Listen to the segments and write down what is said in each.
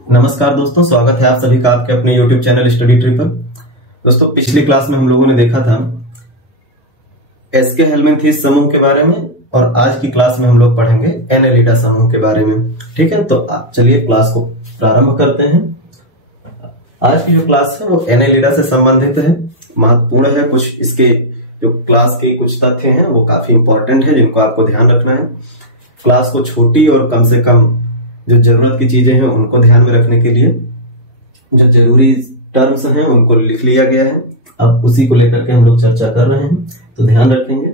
नमस्कार दोस्तों, स्वागत है आप सभी का आपके अपने YouTube चैनल स्टडी ट्री पर। दोस्तों, पिछली क्लास में हम लोगों ने देखा था एसके हेल्मिंथेस समूह के बारे में और आज की क्लास में हम लोग पढ़ेंगे एनेलिडा समूह के बारे में। ठीक है, तो चलिए क्लास को प्रारंभ करते हैं। आज की जो क्लास है वो एनेलिडा से संबंधित है, महत्वपूर्ण है। कुछ इसके जो क्लास के कुछ तथ्य हैं वो काफी इंपॉर्टेंट है जिनको आपको ध्यान रखना है। क्लास को छोटी और कम से कम जो जरूरत की चीजें हैं उनको ध्यान में रखने के लिए जो जरूरी टर्म्स हैं उनको लिख लिया गया है। अब उसी को लेकर के हम लोग चर्चा कर रहे हैं, तो ध्यान रखेंगे।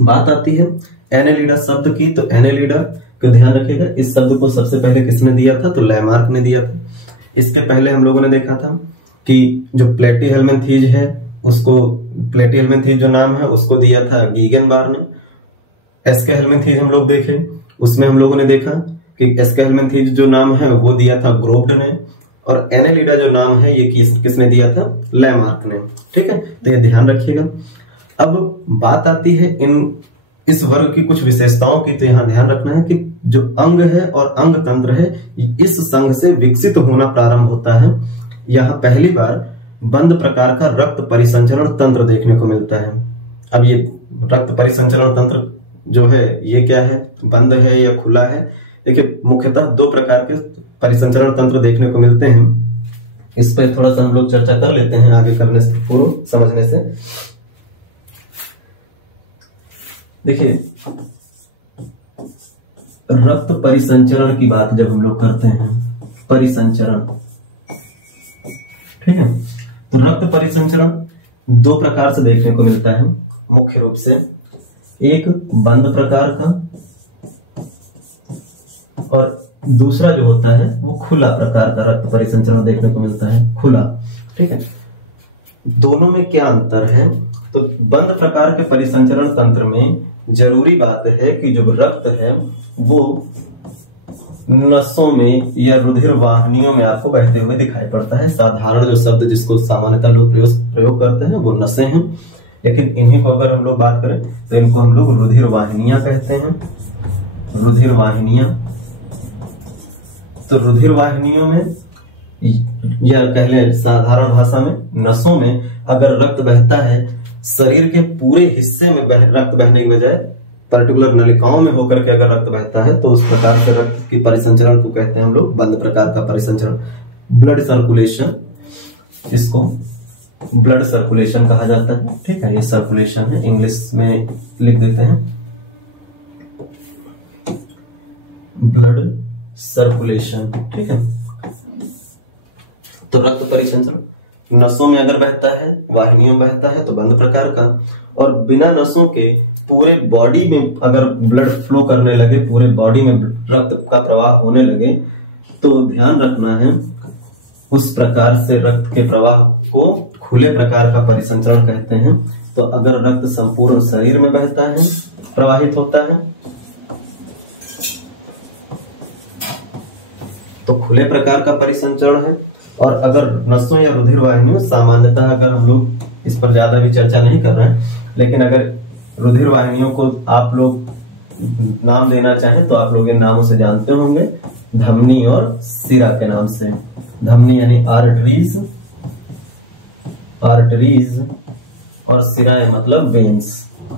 बात आती है एनेलिडा शब्द की, तो एनेलिडा को ध्यान रखिएगा। इस शब्द को सबसे पहले किसने दिया था? तो लैमार्क ने दिया था। इसके पहले हम लोगों ने देखा था कि जो प्लेटी-हेल्मिंथेस है उसको, प्लेटी-हेल्मिंथेस जो नाम है उसको दिया था गीगेनबार ने। एसके हेल्मिंथेस हम लोग देखे, उसमें हम लोगों ने देखा कि एसके हेल्मिंथेस जो नाम है वो दिया था ग्रोव्ड ने, और एनेलिडा जो नाम है ये किसने दिया था? लैमार्क ने। ठीक है, तो ये ध्यान रखिएगा। अब बात आती है इस वर्ग की कुछ विशेषताओं की, तो यहाँ ध्यान रखना है कि जो अंग है और अंग तंत्र है इस संघ से विकसित होना प्रारंभ होता है। यहाँ पहली बार बंद प्रकार का रक्त परिसंचरण तंत्र देखने को मिलता है। अब ये रक्त परिसंचरण तंत्र जो है ये क्या है? बंद है या खुला है? देखिए, मुख्यतः दो प्रकार के परिसंचरण तंत्र देखने को मिलते हैं। इस पर थोड़ा सा हम लोग चर्चा कर लेते हैं आगे करने से पूर्व, समझने से। देखिए, रक्त परिसंचरण की बात जब हम लोग करते हैं, परिसंचरण, ठीक है, तो रक्त परिसंचरण दो प्रकार से देखने को मिलता है मुख्य रूप से। एक बंद प्रकार का और दूसरा जो होता है वो खुला प्रकार का रक्त परिसंचरण देखने को मिलता है, खुला। ठीक है, दोनों में क्या अंतर है? तो बंद प्रकार के परिसंचरण तंत्र में जरूरी बात है कि जो रक्त है वो नसों में या रुधिर वाहिनियों में आपको बहते हुए दिखाई पड़ता है। साधारण जो शब्द जिसको सामान्यतः लोग प्रयोग करते हैं वो नसें हैं, लेकिन इन्हीं को अगर हम लोग बात करें तो इनको हम लोग रुधिर वाहिनियां कहते हैं। रुधिर वाहिनियां, तो रुधिर वाहिनियों में या कह लें साधारण भाषा में नसों में अगर रक्त बहता है, शरीर के पूरे हिस्से में रक्त बहने की बजाय पर्टिकुलर नलिकाओं में होकर के अगर रक्त बहता है तो उस प्रकार के रक्त की परिसंचरण को कहते हैं हम लोग बंद प्रकार का परिसंचरण, ब्लड सर्कुलेशन। इसको ब्लड सर्कुलेशन कहा जाता है। ठीक है, ये सर्कुलेशन है, इंग्लिश में लिख देते हैं ब्लड सर्कुलेशन। ठीक है, तो रक्त परिसंचरण नसों में अगर बहता है, वाहिनियों में बहता है तो बंद प्रकार का, और बिना नसों के पूरे बॉडी में अगर ब्लड फ्लो करने लगे, पूरे बॉडी में रक्त का प्रवाह होने लगे, तो ध्यान रखना है उस प्रकार से रक्त के प्रवाह को खुले प्रकार का परिसंचरण कहते हैं। तो अगर रक्त संपूर्ण शरीर में बहता है, प्रवाहित होता है, तो खुले प्रकार का परिसंचरण है। और अगर नसों या रुधिर वाहिनियों, सामान्यतः अगर हम लोग इस पर ज्यादा भी चर्चा नहीं कर रहे हैं, लेकिन अगर रुधिर वाहिनियों को आप लोग नाम देना चाहें तो आप लोग इन नामों से जानते होंगे, धमनी और सिरा के नाम से। धमनी यानी आर्टरीज, आर्टरीज, और सिरा मतलब वेन्स।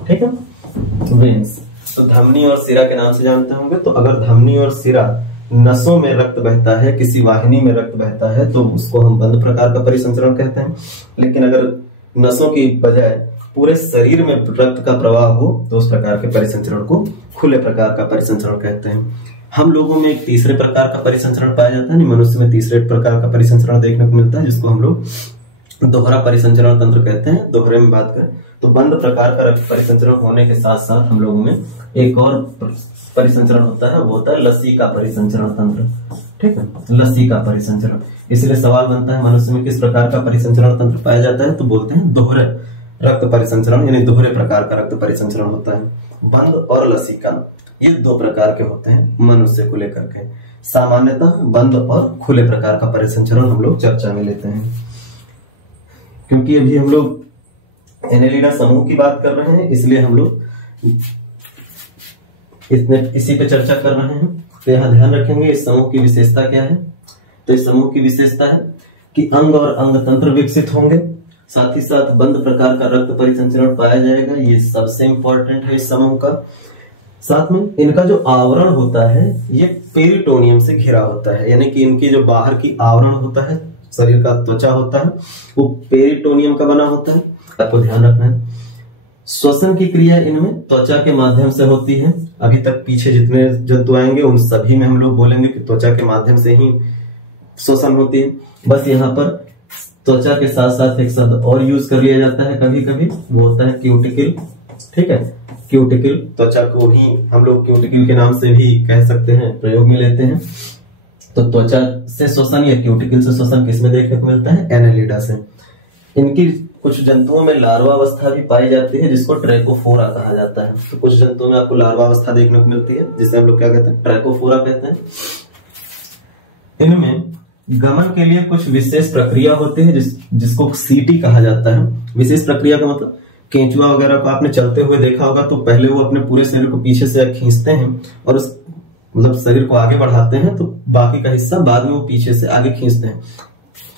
ठीक है, वेन्स, तो धमनी और सिरा के नाम से जानते होंगे। तो अगर धमनी और सिरा नसों में रक्त बहता है, किसी वाहिनी में रक्त बहता है, तो उसको हम बंद प्रकार का परिसंचरण कहते हैं। लेकिन अगर नसों की बजाय पूरे शरीर में रक्त का प्रवाह हो तो उस प्रकार के परिसंचरण को खुले प्रकार का परिसंचरण कहते हैं। हम लोगों में एक तीसरे प्रकार का परिसंचरण पाया जाता है, मनुष्य में तीसरे प्रकार का परिसंचरण देखने को मिलता है, जिसको हम लोग दोहरा परिसंचरण तंत्र कहते हैं। दोहरे में बात करें तो बंद प्रकार का रक्त परिसंचरण होने के साथ साथ हम लोगों में एक और परिसंचरण होता है, वो होता है लसीका परिसंचरण तंत्र। ठीक है, लसीका परिसंचरण। इसलिए सवाल बनता है मनुष्य में किस प्रकार का परिसंचरण तंत्र पाया जाता है? तो बोलते हैं दोहरे रक्त परिसंचरण, यानी दोहरे प्रकार का रक्त परिसंचरण होता है। बंद और लसीका ये दो प्रकार के होते हैं मनुष्य को लेकर के। सामान्यतः बंद और खुले प्रकार का परिसंचरण हम लोग चर्चा में लेते हैं, क्योंकि अभी हम लोग एनेलिडा समूह की बात कर रहे हैं, इसलिए हम लोग इसी पे चर्चा कर रहे हैं। तो यहाँ ध्यान रखेंगे इस समूह की विशेषता क्या है। तो इस समूह की विशेषता है कि अंग और अंग तंत्र विकसित होंगे, साथ ही साथ बंद प्रकार का रक्त परिसंचरण पाया जाएगा, ये सबसे इंपॉर्टेंट है इस समूह का। साथ में इनका जो आवरण होता है ये पेरिटोनियम से घिरा होता है, यानी कि इनकी जो बाहर की आवरण होता है, शरीर का त्वचा होता है, वो पेरिटोनियम का बना होता है। आपको ध्यान रखना है श्वसन की क्रिया इनमें त्वचा के माध्यम से होती है। अभी तक पीछे जितने जंतु आएंगे उन सभी में हम लोग बोलेंगे कि त्वचा के माध्यम से ही श्वसन होती है। बस यहाँ पर त्वचा के साथ साथ एक शब्द और यूज कर लिया जाता है कभी कभी, वो होता है क्यूटिकल। ठीक है, क्यूटिकल, त्वचा को ही हम लोग क्यूटिकल के नाम से भी कह सकते हैं, प्रयोग में लेते हैं। तो त्वचा से श्वसन या क्यूटिकल से श्वसन किसमें देखने को मिलता है? एनालिडा से। इनकी कुछ जंतुओं में लार्वा अवस्था भी पाई जाती है जिसको ट्रैकोफोरा कहा जाता है। तो कुछ जंतुओं में आपको लार्वा अवस्था देखने को मिलती है जिसे हम लोग क्या कहते हैं? ट्रैकोफोरा कहते हैं। इनमें गमन के लिए कुछ विशेष प्रक्रिया होती है जिसको सीटी कहा जाता है। विशेष प्रक्रिया का मतलब केंचुआ वगैरह को आपने चलते हुए देखा होगा, तो पहले वो अपने पूरे शरीर को पीछे से खींचते हैं और उस मतलब शरीर को आगे बढ़ाते हैं, तो बाकी का हिस्सा बाद में वो पीछे से आगे खींचते हैं।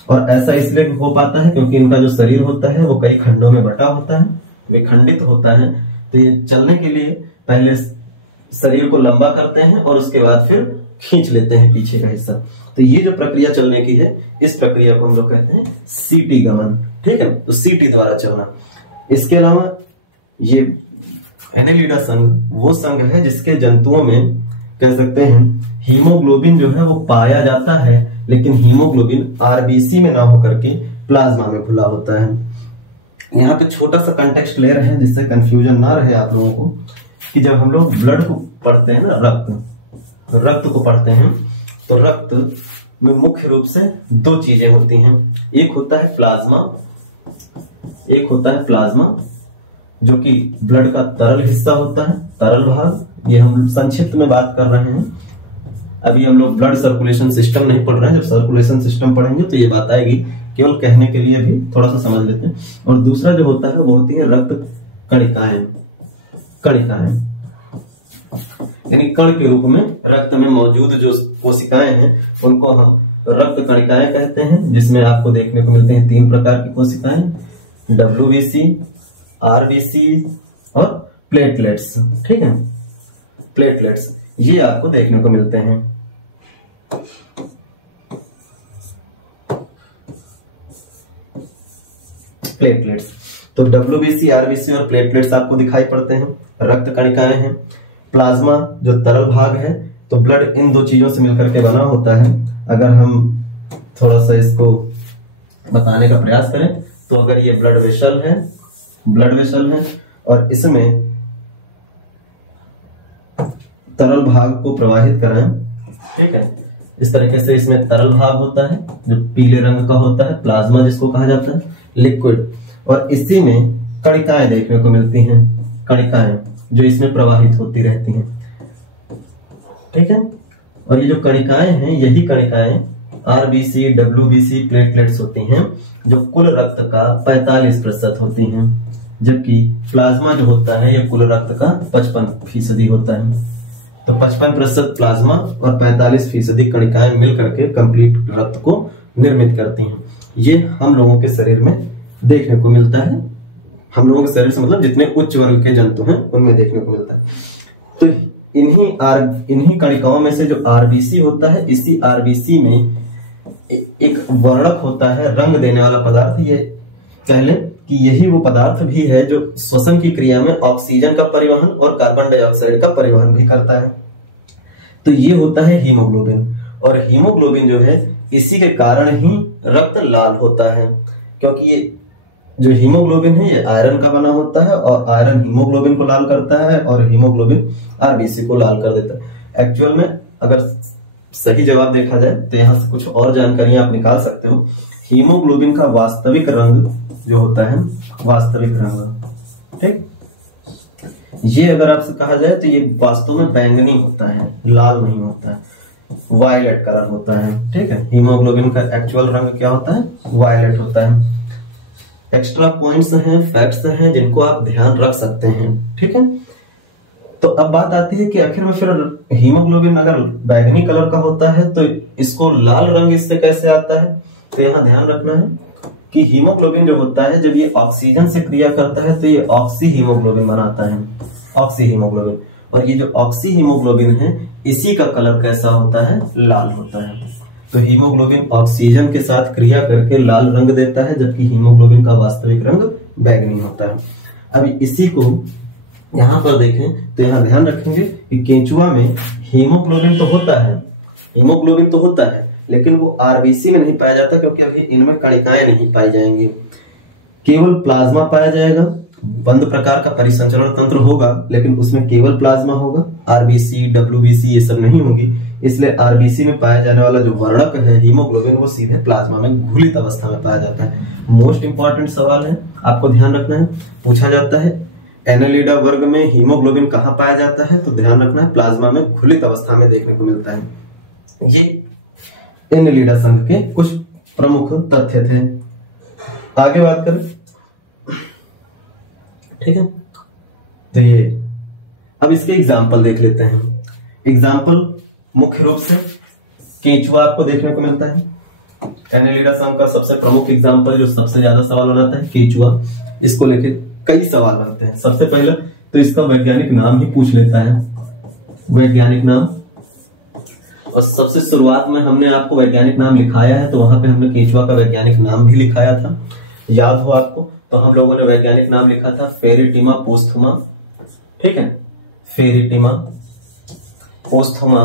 और ऐसा इसलिए हो पाता है क्योंकि इनका जो शरीर होता है वो कई खंडों में बटा होता है, विखंडित होता है। तो ये चलने के लिए पहले शरीर को लंबा करते हैं और उसके बाद फिर खींच लेते हैं पीछे का हिस्सा। तो ये जो प्रक्रिया चलने की है, इस प्रक्रिया को हम लोग कहते हैं सीटी गमन। ठीक है, तो सीटी द्वारा चलना। इसके अलावा ये एनेलिडा संघ वो संघ है जिसके जंतुओं में कह सकते हैं हीमोग्लोबिन जो है वो पाया जाता है, लेकिन हीमोग्लोबिन आरबीसी में ना होकर के प्लाज्मा में घुला होता है। यहाँ पे छोटा सा कंटेक्स्ट ले रहे हैं जिससे कंफ्यूजन ना रहे आप लोगों को, कि जब हम लोग ब्लड को पढ़ते हैं ना, रक्त को पढ़ते हैं, तो रक्त में मुख्य रूप से दो चीजें होती हैं। एक होता है प्लाज्मा, जो कि ब्लड का तरल हिस्सा होता है, तरल भाग। ये हम संक्षिप्त में बात कर रहे हैं, अभी हम लोग ब्लड सर्कुलेशन सिस्टम नहीं पढ़ रहे हैं। जब सर्कुलेशन सिस्टम पढ़ेंगे तो ये बात आएगी, केवल कहने के लिए भी थोड़ा सा समझ लेते हैं। और दूसरा जो होता है वो होती है रक्त कणिकाएं, यानी कण के रूप में रक्त में मौजूद जो कोशिकाएं हैं उनको हम रक्त कणिकाएं कहते हैं, जिसमें आपको देखने को मिलते हैं 3 प्रकार की कोशिकाएं, WBC, RBC और प्लेटलेट्स। ठीक है, प्लेटलेट्स ये आपको देखने को मिलते हैं। प्लेटलेट्स, तो WBC, RBC और प्लेटलेट्स आपको दिखाई पड़ते हैं, रक्त कणिकाएं हैं। प्लाज्मा जो तरल भाग है, तो ब्लड इन दो चीजों से मिलकर के बना होता है। अगर हम थोड़ा सा इसको बताने का प्रयास करें, तो अगर ये ब्लड वेसल है और इसमें तरल भाग को प्रवाहित कराएं, ठीक है, इस तरीके से इसमें तरल भाग होता है जो पीले रंग का होता है, प्लाज्मा जिसको कहा जाता है, लिक्विड, और इसी में कणिकाएं देखने को मिलती हैं, कणिकाएं जो इसमें प्रवाहित होती रहती हैं। ठीक है, और ये जो कणिकाएं हैं, यही कणिकाएं RBC, WBC, प्लेटलेट्स होती हैं, जो कुल रक्त का 45% होती हैं, जबकि प्लाज्मा जो होता है ये कुल रक्त का 55% होता है। तो 55% प्लाज्मा और 45% कणिकाएं मिलकर के कंप्लीट रक्त को निर्मित करती हैं। ये हम लोगों के शरीर में देखने को मिलता है, हम लोगों के शरीर से मतलब जितने उच्च वर्ग के जंतु हैं उनमें देखने को मिलता है। तो इन्हीं कणिकाओं में से जो RBC होता है, इसी RBC में एक वर्णक होता है, रंग देने वाला पदार्थ। ये कह लें कि यही वो पदार्थ भी है जो श्वसन की क्रिया में ऑक्सीजन का परिवहन और कार्बन डाइऑक्साइड का परिवहन भी करता है। तो ये होता है हीमोग्लोबिन, और हीमोग्लोबिन जो है इसी के कारण ही रक्त लाल होता है, क्योंकि ये जो हीमोग्लोबिन है ये आयरन का बना होता है, और आयरन हीमोग्लोबिन को लाल करता है और हीमोग्लोबिन RBC को लाल कर देता है। एक्चुअल में अगर सही जवाब देखा जाए तो यहाँ से कुछ और जानकारियां आप निकाल सकते हो। हीमोग्लोबिन का वास्तविक रंग जो होता है, वास्तविक रंग, ठीक, ये अगर आपसे कहा जाए तो ये वास्तव में बैंगनी होता है, लाल नहीं होता है, वायलेट कलर होता है। ठीक है, हीमोग्लोबिन का एक्चुअल रंग क्या होता है? वायलेट होता है। एक्स्ट्रा पॉइंट्स हैं, फैक्ट्स हैं जिनको आप ध्यान रख सकते हैं। ठीक है, तो अब बात आती है कि आखिर में फिर हीमोग्लोबिन अगर बैगनी कलर का होता है तो इसको लाल रंग इससे कैसे आता है। तो यहाँ ध्यान रखना है कि हीमोग्लोबिन जो होता है जब ये ऑक्सीजन से क्रिया करता है तो ये ऑक्सी हीमोग्लोबिन बनाता है, ऑक्सी हीमोग्लोबिन। और ये जो ऑक्सी हीमोग्लोबिन है इसी का कलर कैसा होता है, लाल होता है। तो हीमोग्लोबिन ऑक्सीजन के साथ क्रिया करके लाल रंग देता है, जबकि हीमोग्लोबिन का वास्तविक रंग बैगनी होता है। अब इसी को यहाँ पर देखें तो यहाँ ध्यान रखेंगे कि केंचुआ में हीमोग्लोबिन तो होता है, हीमोग्लोबिन तो होता है, लेकिन वो आरबीसी में नहीं पाया जाता क्योंकि अभी इनमें कणिकाएं नहीं पाई जाएंगी। केवल प्लाज्मा पाया जाएगा, बंद प्रकार का परिसंचरण तंत्र होगा लेकिन उसमें केवल प्लाज्मा होगा, आरबीसी डब्ल्यूबीसी ये सब नहीं होगी। इसलिए आरबीसी में पाया जाने वाला जो वर्णक है हीमोग्लोबिन वो सीधे प्लाज्मा में घुलित अवस्था में पाया जाता है। मोस्ट इंपॉर्टेंट सवाल है, आपको ध्यान रखना है, पूछा जाता है एनेलिडा वर्ग में हीमोग्लोबिन कहाँ पाया जाता है, तो ध्यान रखना है प्लाज्मा में घुलित अवस्था में देखने को मिलता है। ये एनेलिडा संघ के कुछ प्रमुख तथ्य थे। आगे बात करें, ठीक है, तो ये अब इसके एग्जाम्पल देख लेते हैं। एग्जाम्पल मुख्य रूप से केंचुआ आपको देखने को मिलता है। एनेलिडा संघ का सबसे प्रमुख एग्जाम्पल जो सबसे ज्यादा सवाल बनाता है केंचुआ, इसको लेके कई सवाल बनते हैं। सबसे पहले तो इसका वैज्ञानिक नाम ही पूछ लेता है, वैज्ञानिक नाम। और सबसे शुरुआत में हमने आपको वैज्ञानिक नाम लिखाया है तो वहां पे हमने केंचुआ का वैज्ञानिक नाम भी लिखाया था, याद हो आपको। तो हम लोगों ने वैज्ञानिक नाम लिखा था फेरिटिमा पोस्थुमा, ठीक है, फेरिटिमा पोस्थुमा।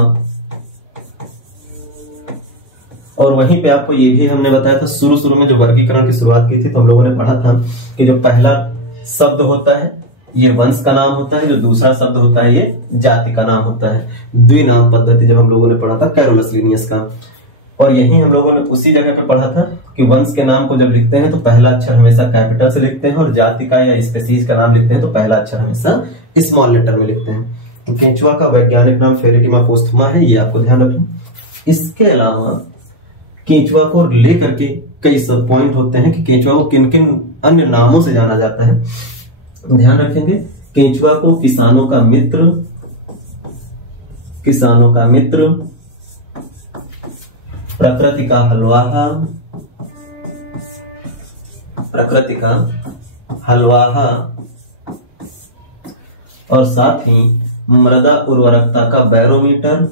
और वहीं पे आपको ये भी हमने बताया था, शुरू में जो वर्गीकरण की शुरुआत की थी तो हम लोगों ने पढ़ा था कि जो पहला शब्द होता है ये वंश का नाम होता है, जो दूसरा शब्द होता है ये जाति का नाम होता है। द्विनाम पद्धति जब हम लोगों ने पढ़ा था कैरोलस लिनियस का। और यही हम लोगों ने उसी जगह पे पढ़ा था कि वंश के नाम को जब लिखते हैं तो पहला अक्षर हमेशा कैपिटल से लिखते हैं, और जाति का या स्पीसीज का नाम लिखते हैं तो पहला अक्षर हमेशा स्मॉल लेटर में लिखते हैं। तो केंचुआ का वैज्ञानिक नाम फेरिटिमा पोस्थुमा है, ये आपको ध्यान रखना। इसके अलावा केंचुआ को लेकर के कई सब पॉइंट होते हैं कि केंचुआ को किन किन अन्य नामों से जाना जाता है। ध्यान रखेंगे, केंचुआ को किसानों का मित्र, किसानों का मित्र, प्रकृति का हलवाहा, प्रकृति का हलवाहा, और साथ ही मृदा उर्वरकता का बैरोमीटर,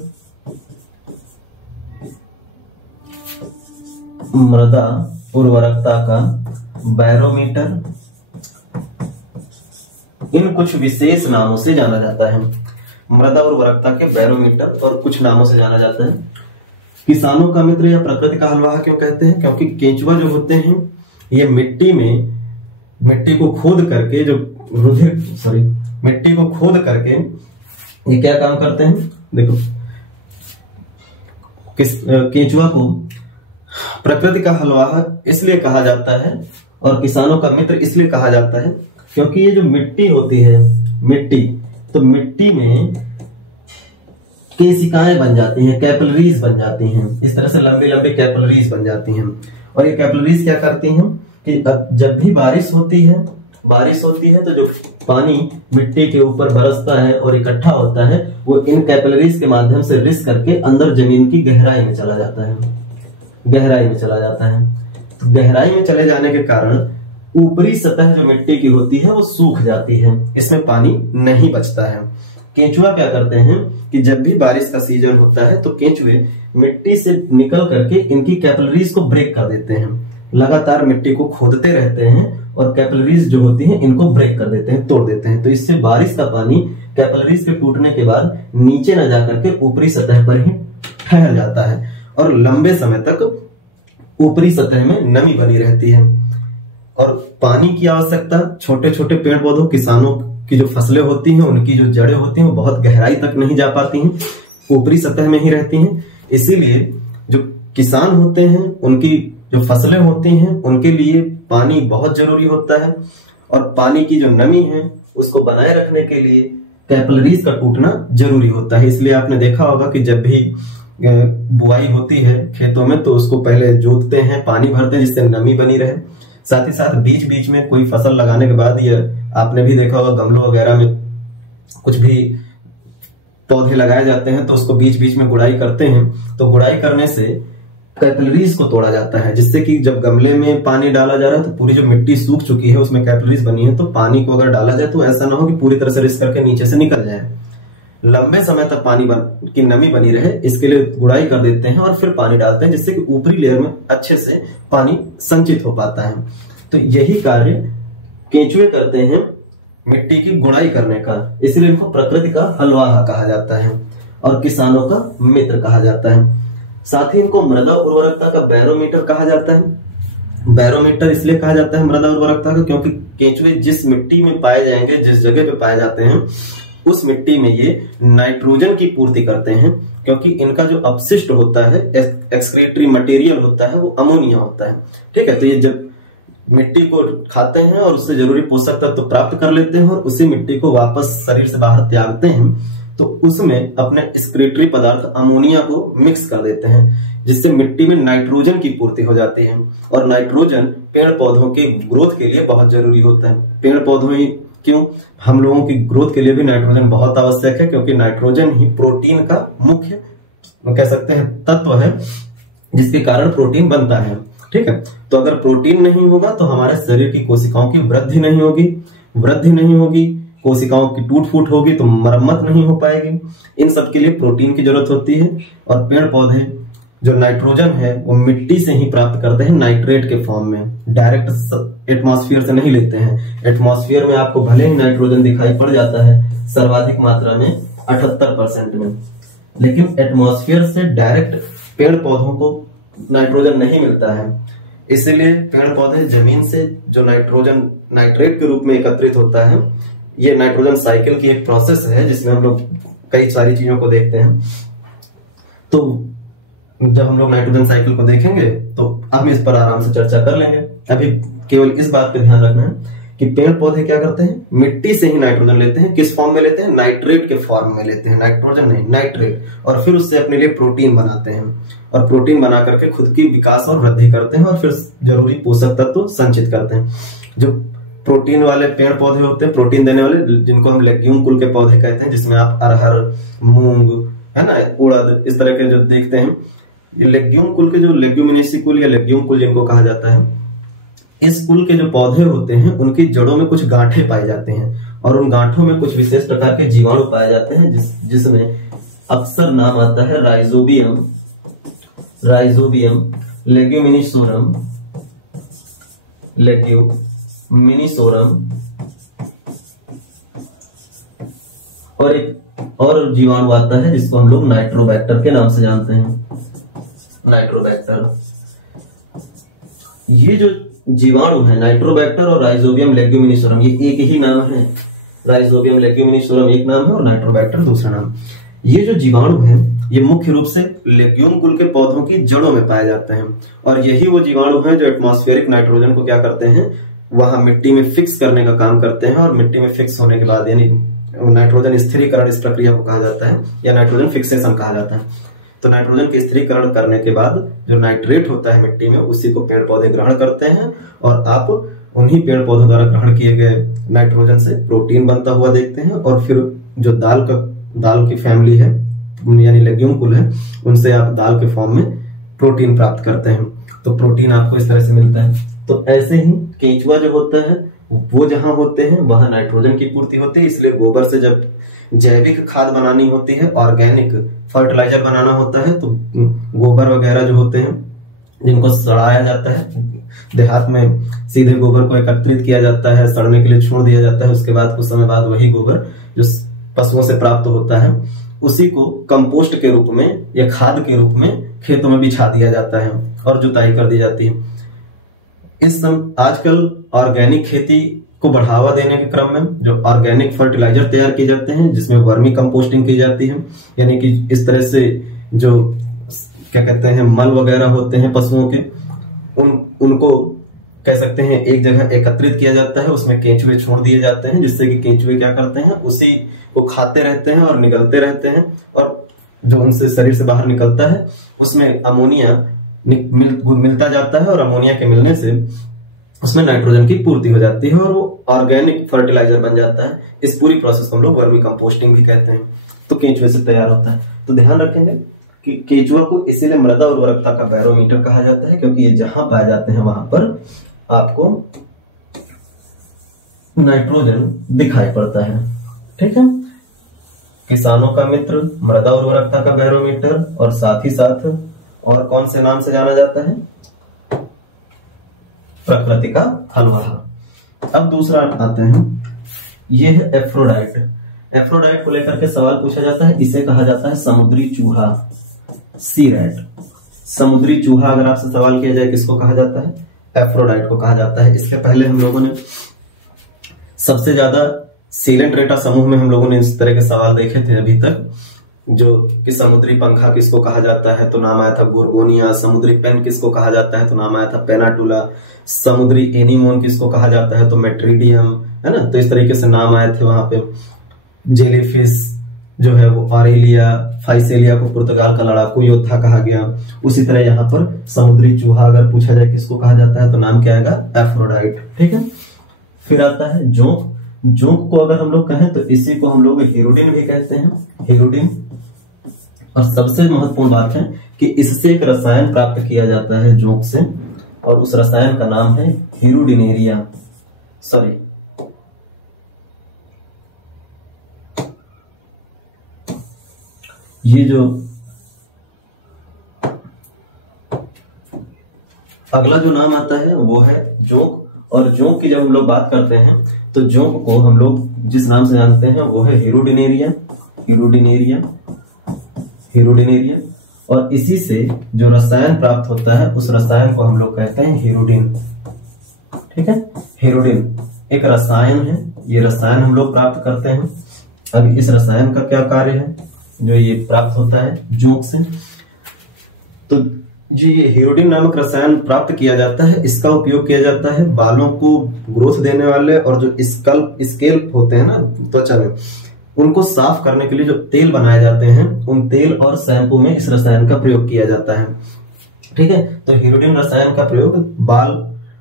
मृदा उर्वरकता का बैरोमीटर, इन कुछ विशेष नामों से जाना जाता है। मृदा उर्वरकता के बैरोमीटर और कुछ नामों से जाना जाता है। किसानों का मित्र या प्रकृति का हलवाहा क्यों कहते हैं, क्योंकि केंचुआ जो होते हैं ये मिट्टी को खोद करके जो मिट्टी को खोद करके ये क्या काम करते हैं। देखो, केंचुआ को प्रकृति का हलवाहा इसलिए कहा जाता है और किसानों का मित्र इसलिए कहा जाता है क्योंकि ये जो मिट्टी होती है, मिट्टी में केशिकाएं बन जाती हैं, कैपिलरीज बन जाती हैं। इस तरह से लंबी लंबी कैपिलरीज बन जाती हैं। और ये कैपिलरीज क्या करती हैं कि जब भी बारिश होती है तो जो पानी मिट्टी के ऊपर बरसता है और इकट्ठा होता है वो इन कैपिलरीज के माध्यम से रिस करके अंदर जमीन की गहराई में चला जाता है, गहराई में चला जाता है। तो गहराई में चले जाने के कारण ऊपरी सतह जो मिट्टी की होती है वो सूख जाती है, इसमें पानी नहीं बचता है। केंचुआ क्या करते हैं कि जब भी बारिश का सीजन होता है तो केंचुए मिट्टी से निकल करके इनकी कैपिलरीज को ब्रेक कर देते हैं। लगातार मिट्टी को खोदते रहते हैं और कैपिलरीज जो होती हैं इनको ब्रेक कर देते हैं, तोड़ देते हैं। तो इससे बारिश का पानी कैपिलरीज के टूटने के बाद नीचे न जाकर के ऊपरी सतह पर ही ठहर जाता है और लंबे समय तक ऊपरी सतह में नमी बनी रहती है। और पानी की आवश्यकता छोटे छोटे पेड़ पौधों, किसानों की जो फसलें होती हैं उनकी जो जड़ें होती हैं वो बहुत गहराई तक नहीं जा पाती हैं, ऊपरी सतह में ही रहती हैं। इसीलिए जो किसान होते हैं उनकी जो फसलें होती हैं उनके लिए पानी बहुत जरूरी होता है। और पानी की जो नमी है उसको बनाए रखने के लिए कैपिलरीज का टूटना जरूरी होता है। इसलिए आपने देखा होगा कि जब भी बुआई होती है खेतों में तो उसको पहले जोतते हैं, पानी भरते हैं जिससे नमी बनी रहे। साथ ही साथ बीच बीच में कोई फसल लगाने के बाद, ये आपने भी देखा होगा गमलों वगैरह में कुछ भी पौधे लगाए जाते हैं तो उसको बीच बीच में गुड़ाई करते हैं, तो गुड़ाई करने से कैपिलरीज को तोड़ा जाता है, जिससे कि जब गमले में पानी डाला जा रहा है तो पूरी जो मिट्टी सूख चुकी है उसमें कैपिलरीज बनी है, तो पानी को अगर डाला जाए तो ऐसा ना हो कि पूरी तरह से रिस करके नीचे से निकल जाए, लंबे समय तक पानी की नमी बनी रहे, इसके लिए गुड़ाई कर देते हैं और फिर पानी डालते हैं, जिससे कि ऊपरी लेयर में अच्छे से पानी संचित हो पाता है। तो यही कार्य केंचुए करते हैं मिट्टी की गुड़ाई करने का, इसलिए इनको प्रकृति का हलवाहा कहा जाता है और किसानों का मित्र कहा जाता है। साथ ही इनको मृदा उर्वरकता का बैरोमीटर कहा जाता है। बैरोमीटर इसलिए कहा जाता है मृदा उर्वरकता का क्योंकि केंचुए जिस मिट्टी में पाए जाएंगे, जिस जगह पे पाए जाते हैं, उस मिट्टी में ये नाइट्रोजन की पूर्ति करते हैं, क्योंकि इनका जो अपशिष्ट होता है, एक्सक्रीटरी मटेरियल होता है, वो अमोनिया होता है। ठीक है, तो ये जब मिट्टी को खाते हैं और उससे जरूरी पोषक तत्व तो प्राप्त कर लेते हैं और उसी मिट्टी को वापस शरीर से बाहर त्यागते हैं, तो उसमें अपने एक्सक्रीटरी पदार्थ अमोनिया को मिक्स कर देते हैं, जिससे मिट्टी में नाइट्रोजन की पूर्ति हो जाती है। और नाइट्रोजन पेड़ पौधों के ग्रोथ के लिए बहुत जरूरी होता है। पेड़ पौधों ही क्यों, हम लोगों की ग्रोथ के लिए भी नाइट्रोजन बहुत आवश्यक है, क्योंकि नाइट्रोजन ही प्रोटीन का मुख्य कह सकते हैं तत्व है, जिसके कारण प्रोटीन बनता है। ठीक है, तो अगर प्रोटीन नहीं होगा तो हमारे शरीर की कोशिकाओं की वृद्धि नहीं होगी, कोशिकाओं की टूट फूट होगी तो मरम्मत नहीं हो पाएगी। इन सब के लिए प्रोटीन की जरूरत होती है। और पेड़ पौधे जो नाइट्रोजन है वो मिट्टी से ही प्राप्त करते हैं, नाइट्रेट के फॉर्म में, डायरेक्ट एटमॉस्फेयर से नहीं लेते हैं। एटमॉस्फेयर में आपको भले ही नाइट्रोजन दिखाई पड़ जाता है सर्वाधिक मात्रा में 78% में, लेकिन एटमॉस्फेयर से डायरेक्ट पेड़ पौधों को नाइट्रोजन नहीं मिलता है। इसलिए पेड़ पौधे जमीन से जो नाइट्रोजन नाइट्रेट के रूप में एकत्रित होता है, ये नाइट्रोजन साइकिल की एक प्रोसेस है जिसमें हम लोग कई सारी चीजों को देखते हैं। तो जब हम लोग नाइट्रोजन साइकिल को देखेंगे तो हम इस पर आराम से चर्चा कर लेंगे। अभी केवल इस बात पे ध्यान रखना है कि पेड़ पौधे क्या करते हैं, मिट्टी से ही नाइट्रोजन लेते हैं। किस फॉर्म में लेते हैं, नाइट्रेट के फॉर्म में लेते हैं, नाइट्रोजन नहीं, नाइट्रेट। और फिर उससे अपने लिए प्रोटीन बनाते हैं और प्रोटीन बना करके खुद की विकास और वृद्धि करते हैं और फिर जरूरी पोषक तत्व संचित करते हैं। जो प्रोटीन वाले पेड़ पौधे होते हैं, प्रोटीन देने वाले, जिनको हम लेग्यूम कुल के पौधे कहते हैं, जिसमें आप अरहर, मूंग, है ना, उड़द, इस तरह के जो देखते हैं, ये लेग्यूम कुल के, जो लेग्यूमिनेसी कुल या लेग्यूम कुल जिनको कहा जाता है, इस कुल के जो पौधे होते हैं उनकी जड़ों में कुछ गांठें पाई जाती हैं और उन गांठों में कुछ विशेष प्रकार के जीवाणु पाए जाते हैं, जिसमें अक्सर नाम आता है राइजोबियम, लेग्यूमिनिसोरम, और एक और जीवाणु आता है जिसको हम लोग नाइट्रोबैक्टर के नाम से जानते हैं, नाइट्रोबैक्टर। ये जो जीवाणु है नाइट्रोबैक्टर और राइजोबियम लेग्यूमिनिसोरम, ये एक ही नाम है। राइजोबियम लेग्यूमिनिसोरम एक नाम है और नाइट्रोबैक्टर दूसरा नाम। ये जो जीवाणु है ये मुख्य रूप से लेग्यूम कुल के पौधों की जड़ों में पाए जाते हैं और यही वो जीवाणु है जो एटमॉस्फेरिक नाइट्रोजन को क्या करते हैं, वहां मिट्टी में फिक्स करने का काम करते हैं। और मिट्टी में फिक्स होने के बाद यानी नाइट्रोजन स्थिरीकरण, इस प्रक्रिया को कहा जाता है या नाइट्रोजन फिक्सेशन कहा जाता है। तो नाइट्रोजन के स्थिरीकरण करने के बाद जो नाइट्रेट होता है मिट्टी में, उसी को पेड़ पौधे ग्रहण करते हैं और आप उन्हीं पेड़ पौधों द्वारा ग्रहण किए गए नाइट्रोजन से प्रोटीन बनता हुआ देखते हैं। और फिर जो दाल की फैमिली है यानी लेग्यूम कुल है, उनसे आप दाल के फॉर्म में प्रोटीन प्राप्त करते हैं। तो प्रोटीन आपको इस तरह से मिलता है। तो ऐसे ही केंचुआ जो होता है वो जहां होते हैं वहां नाइट्रोजन की पूर्ति होती है। इसलिए गोबर से जब जैविक खाद बनानी होती है, ऑर्गेनिक फर्टिलाइजर बनाना होता है, तो गोबर वगैरह जो होते हैं जिनको सड़ाया जाता है, देहात में सीधे गोबर को एकत्रित किया जाता है, सड़ने के लिए छोड़ दिया जाता है। उसके बाद कुछ समय बाद वही गोबर जो पशुओं से प्राप्त होता है उसी को कंपोस्ट के रूप में या खाद के रूप में खेतों में बिछा दिया जाता है और जुताई कर दी जाती है। आजकल ऑर्गेनिक खेती को बढ़ावा देने के क्रम में जो ऑर्गेनिक फर्टिलाइजर तैयार किए जाते हैं, जिसमें वर्मी कंपोस्टिंग की जाती है, यानी कि इस तरह से जो क्या कहते हैं मल वगैरह होते हैं पशुओं के, उनको कह सकते हैं एक जगह एकत्रित किया जाता है, उसमें केंचुए छोड़ दिए जाते हैं, जिससे कि केंचुए क्या करते हैं, उसी को खाते रहते हैं और निगलते रहते हैं। और जो उनसे शरीर से बाहर निकलता है उसमें अमोनिया मिलता जाता है और अमोनिया के मिलने से उसमें नाइट्रोजन की पूर्ति हो जाती है और वो ऑर्गेनिक फर्टिलाइजर बन जाता है। इस पूरी प्रोसेस को हम लोग वर्मी कंपोस्टिंग भी कहते हैं। तो केंचुए से तैयार होता है। तो ध्यान रखेंगे कि केंचुआ को इसीलिए मृदा उर्वरकता का बैरोमीटर कहा जाता है, क्योंकि ये जहां पाए जाते हैं वहां पर आपको नाइट्रोजन दिखाई पड़ता है। ठीक है, किसानों का मित्र, मृदा उर्वरकता का बैरोमीटर, और साथ ही साथ और कौन से नाम से जाना जाता है? प्रकृति का फलवाहा। अब दूसरा आते हैं, ये है एफ्रोडाइट। एफ्रोडाइट को लेकर के सवाल पूछा जाता है, इसे कहा जाता है समुद्री चूहा, सी रैट। समुद्री चूहा अगर आपसे सवाल किया जाए किसको कहा जाता है? एफ्रोडाइट को कहा जाता है। इसके पहले हम लोगों ने सबसे ज्यादा सीलेंट्रेटा समूह में हम लोगों ने इस तरह के सवाल देखे थे अभी तक, जो कि समुद्री पंखा किसको कहा जाता है, तो नाम आया था गोर्गोनिया। समुद्री पेन किसको कहा जाता है, तो नाम आया था पेनाटुला। समुद्री एनीमोन किसको कहा जाता है, तो मेट्रीडियम, है ना। तो इस तरीके से नाम आए थे वहां पे। जेलीफिश जो है वो ऑरेलिया, फाइसेलिया को पुर्तगाल का लड़ाकू योद्धा कहा गया। उसी तरह यहाँ पर समुद्री चूहा अगर पूछा जाए किसको कहा जाता है, तो नाम क्या आएगा? एफ्रोडाइट। ठीक है, फिर आता है जोंक। जोंक को अगर हम लोग कहें तो इसी को हम लोग हिरुडिन भी कहते हैं, हिरुडिन। और सबसे महत्वपूर्ण बात है कि इससे एक रसायन प्राप्त किया जाता है जोंक से, और उस रसायन का नाम है हिरुडिनेरिया। सॉरी, ये जो अगला जो नाम आता है वो है जोंक। और जोंक की जब हम लोग बात करते हैं तो जोंक को हम लोग जिस नाम से जानते हैं वो है हिरुडिनेरिया, हिरुडिनेरिया, हिरुडिनेरिया। और इसी से जो रसायन प्राप्त होता है उस रसायन को हम लोग कहते हैं हिरुडिन। ठीक है, हिरुडिन एक रसायन है, ये रसायन हम लोग प्राप्त करते हैं। अब इस रसायन का क्या कार्य है जो ये प्राप्त होता है जोंक से? तो जो ये हिरुडिन नामक रसायन प्राप्त किया जाता है, इसका उपयोग किया जाता है बालों को ग्रोथ देने वाले और जो स्केल्प होते हैं ना त्वचा में, उनको साफ करने के लिए जो तेल बनाए जाते हैं, उन तेल और शैम्पू में इस रसायन का प्रयोग किया जाता है। ठीक है, तो हिरुडिन रसायन का प्रयोग बाल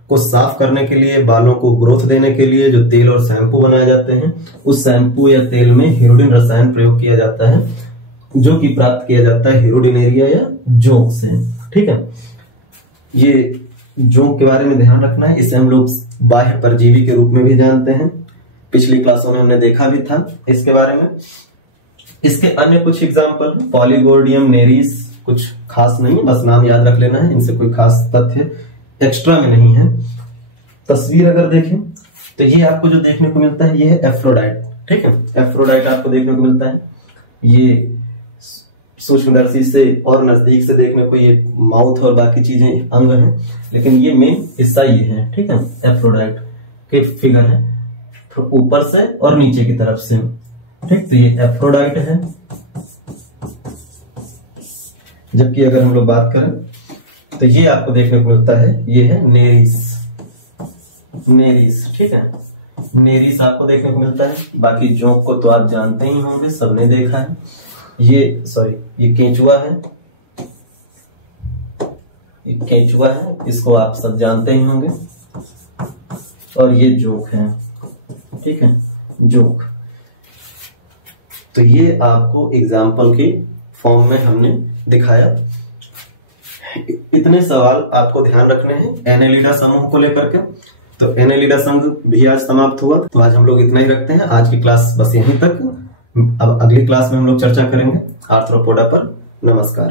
को साफ करने के लिए, बालों को ग्रोथ देने के लिए जो तेल और शैम्पू बनाए जाते हैं, उस शैम्पू या तेल में हिरुडिन रसायन प्रयोग किया जाता है, जो कि प्राप्त किया जाता है हिरुडिनेरिया या जोंक से। ठीक है, ये जोंक के बारे में ध्यान रखना है। इसे हम लोग बाह्य परजीवी के रूप में भी जानते हैं, पिछली क्लासों में हमने देखा भी था इसके बारे में। इसके अन्य कुछ एग्जाम्पल, पॉलीगोर्डियम नेरिस, कुछ खास नहीं है, बस नाम याद रख लेना है, इनसे कोई खास तथ्य एक्स्ट्रा में नहीं है। तस्वीर अगर देखें तो ये आपको जो देखने को मिलता है ये है एफ्रोडाइट। ठीक है, एफ्रोडाइट आपको देखने को मिलता है। ये सूक्ष्मदर्शी से और नजदीक से देखने को ये माउथ और बाकी चीजें अंग हैं, लेकिन ये मेन हिस्सा ये है। ठीक है, एफ्रोडाइट के फिगर है तो ऊपर से और नीचे की तरफ से। ठीक, तो ये एफ्रोडाइट है। जबकि अगर हम लोग बात करें तो ये आपको देखने को मिलता है, ये है नेरिस, नेरिस। ठीक है, नेरिस आपको देखने को मिलता है। बाकी जोंक को तो आप जानते ही होंगे, सबने देखा है। ये केंचुआ है, ये केंचुआ है, इसको आप सब जानते ही होंगे। और ये जोंक है। ठीक है, जोंक। तो ये आपको एग्जाम्पल के फॉर्म में हमने दिखाया। इतने सवाल आपको ध्यान रखने हैं एनेलिडा समूह को लेकर के। तो एनेलिडा संघ भी आज समाप्त हुआ। तो आज हम लोग इतना ही रखते हैं। आज की क्लास बस यहीं तक। अब अगली क्लास में हम लोग चर्चा करेंगे आर्थ्रोपोडा पर। नमस्कार।